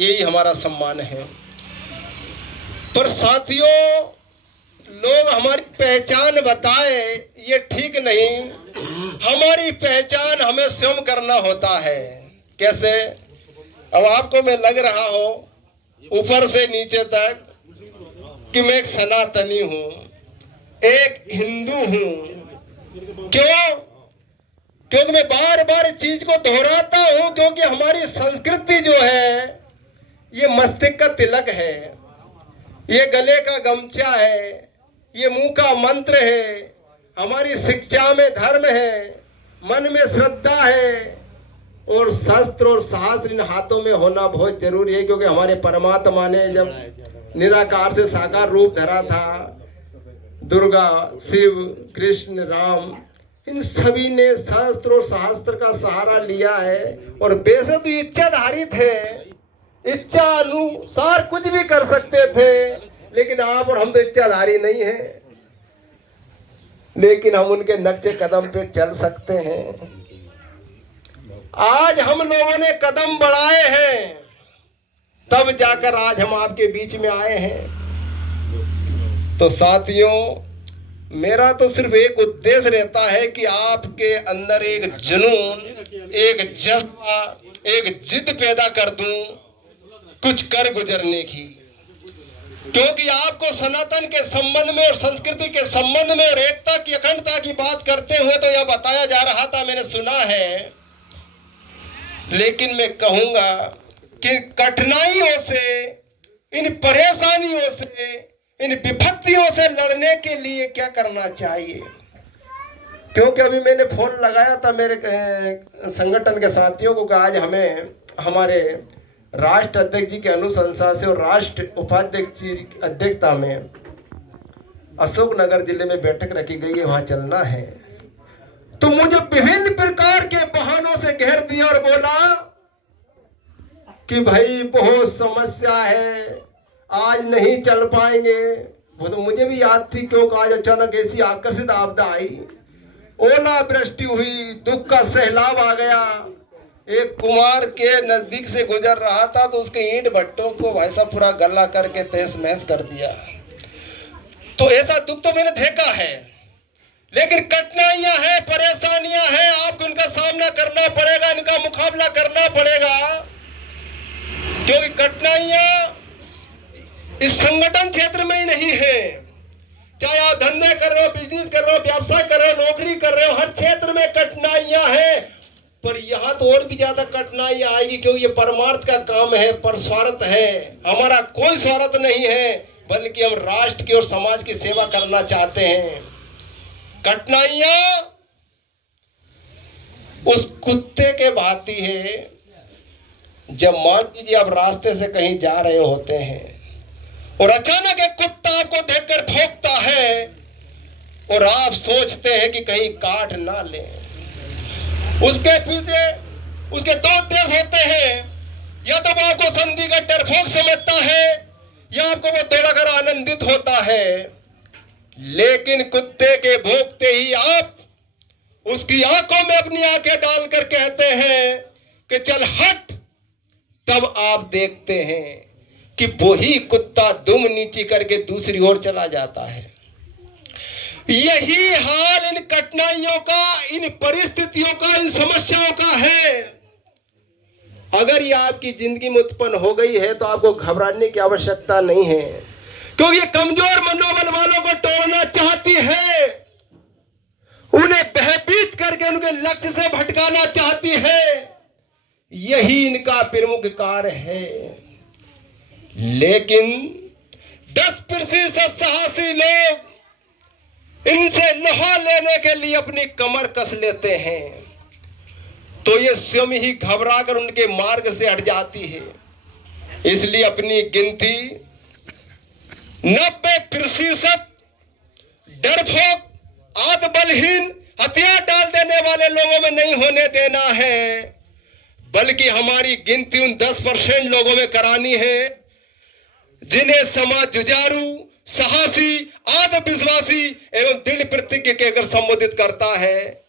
यही हमारा सम्मान है। पर साथियों, लोग हमारी पहचान बताए ये ठीक नहीं, हमारी पहचान हमें स्वयं करना होता है। कैसे? अब आपको मैं लग रहा हो ऊपर से नीचे तक कि मैं एक सनातनी हूँ, एक हिंदू हूँ। क्यों? क्योंकि मैं बार बार चीज को दोहराता हूँ, क्योंकि हमारी संस्कृति जो है ये मस्तिष्क का तिलक है, ये गले का गमछा है, ये मुंह का मंत्र है, हमारी शिक्षा में धर्म है, मन में श्रद्धा है, और शस्त्र और शास्त्र इन हाथों में होना बहुत जरूरी है। क्योंकि हमारे परमात्मा ने जब निराकार से साकार रूप धरा था, दुर्गा, शिव, कृष्ण, राम, इन सभी ने शस्त्र और शास्त्र का सहारा लिया है। और वैसे तो इच्छाधारी थे, इच्छा अनुसार कुछ भी कर सकते थे, लेकिन आप और हम तो इच्छाधारी नहीं हैं, लेकिन हम उनके नक्शे कदम पे चल सकते हैं। आज हम लोगों ने कदम बढ़ाए हैं, तब जाकर आज हम आपके बीच में आए हैं। तो साथियों, मेरा तो सिर्फ एक उद्देश्य रहता है कि आपके अंदर एक जुनून, एक जज्बा, एक जिद पैदा कर दूं कुछ कर गुजरने की। क्योंकि आपको सनातन के संबंध में और संस्कृति के संबंध में और एकता की, अखंडता की बात करते हुए तो यह बताया जा रहा था, मैंने सुना है। लेकिन मैं कहूंगा कि कठिनाइयों से, इन परेशानियों से, इन विपत्तियों से लड़ने के लिए क्या करना चाहिए। क्योंकि अभी मैंने फोन लगाया था मेरे संगठन के साथियों को कि आज हमें हमारे राष्ट्र अध्यक्ष जी के अनुशंसा से और राष्ट्र उपाध्यक्ष जी की अध्यक्षता में अशोकनगर जिले में बैठक रखी गई है, वहां चलना है। तो मुझे विभिन्न प्रकार के बहानों से घेर दिया और बोला कि भाई बहुत समस्या है, आज नहीं चल पाएंगे। वो तो मुझे भी याद थी, क्योंकि आज अचानक ऐसी आकर्षित आपदा आई, ओला वृष्टि हुई, दुख का सैलाब आ गया। एक कुमार के नजदीक से गुजर रहा था तो उसके ईंट भट्टों को भाई साहब पूरा गला करके तहस महस कर दिया। तो ऐसा दुख तो मैंने देखा है, लेकिन कठिनाइयां हैं, परेशानियां हैं, आपको उनका सामना करना पड़ेगा, इनका मुकाबला करना पड़ेगा। क्योंकि कठिनाइयां इस संगठन क्षेत्र में ही नहीं है, चाहे आप धंधे कर रहे हो, बिजनेस कर रहे हो, व्यवसाय कर रहे हो, नौकरी कर रहे हो, हर क्षेत्र में कठिनाइयां हैं। पर यहाँ तो और भी ज्यादा कठिनाइयां आएगी, क्योंकि ये परमार्थ का काम है, पर स्वार्थ है। हमारा कोई स्वार्थ नहीं है, बल्कि हम राष्ट्र की और समाज की सेवा करना चाहते हैं। कठिनाइयां उस कुत्ते के भांति है, जब मान लीजिए आप रास्ते से कहीं जा रहे होते हैं और अचानक एक कुत्ता आपको देखकर भौंकता है और आप सोचते हैं कि कहीं काट ना ले। उसके पीछे उसके दो उद्देश्य होते हैं, या तो वो आपको संधि का डरपोक समझता है, या आपको वो दौड़ाकर आनंदित होता है। लेकिन कुत्ते के भौंकते ही आप उसकी आंखों में अपनी आंखें डालकर कहते हैं कि चल हट, तब आप देखते हैं कि वही कुत्ता दुम नीची करके दूसरी ओर चला जाता है। यही हाल इन कठिनाइयों का, इन परिस्थितियों का, इन समस्याओं का है। अगर ये आपकी जिंदगी में उत्पन्न हो गई है तो आपको घबराने की आवश्यकता नहीं है, क्योंकि ये कमजोर मनोबल वालों को तोड़ना चाहती है, उन्हें भयभीत करके उनके लक्ष्य से भटकाना चाहती है। यही इनका प्रमुख कार्य है। लेकिन 10% साहसी लोग इनसे लोहा लेने के लिए अपनी कमर कस लेते हैं, तो ये स्वयं ही घबराकर उनके मार्ग से हट जाती है। इसलिए अपनी गिनती 90% डरपोक, आत्मबलहीन, हथियार डाल देने वाले लोगों में नहीं होने देना है, बल्कि हमारी गिनती उन 10% लोगों में करानी है, जिन्हें समाज जुझारू, साहसी, आत्मविश्वासी एवं दृढ़ प्रतिज्ञ कहकर संबोधित करता है।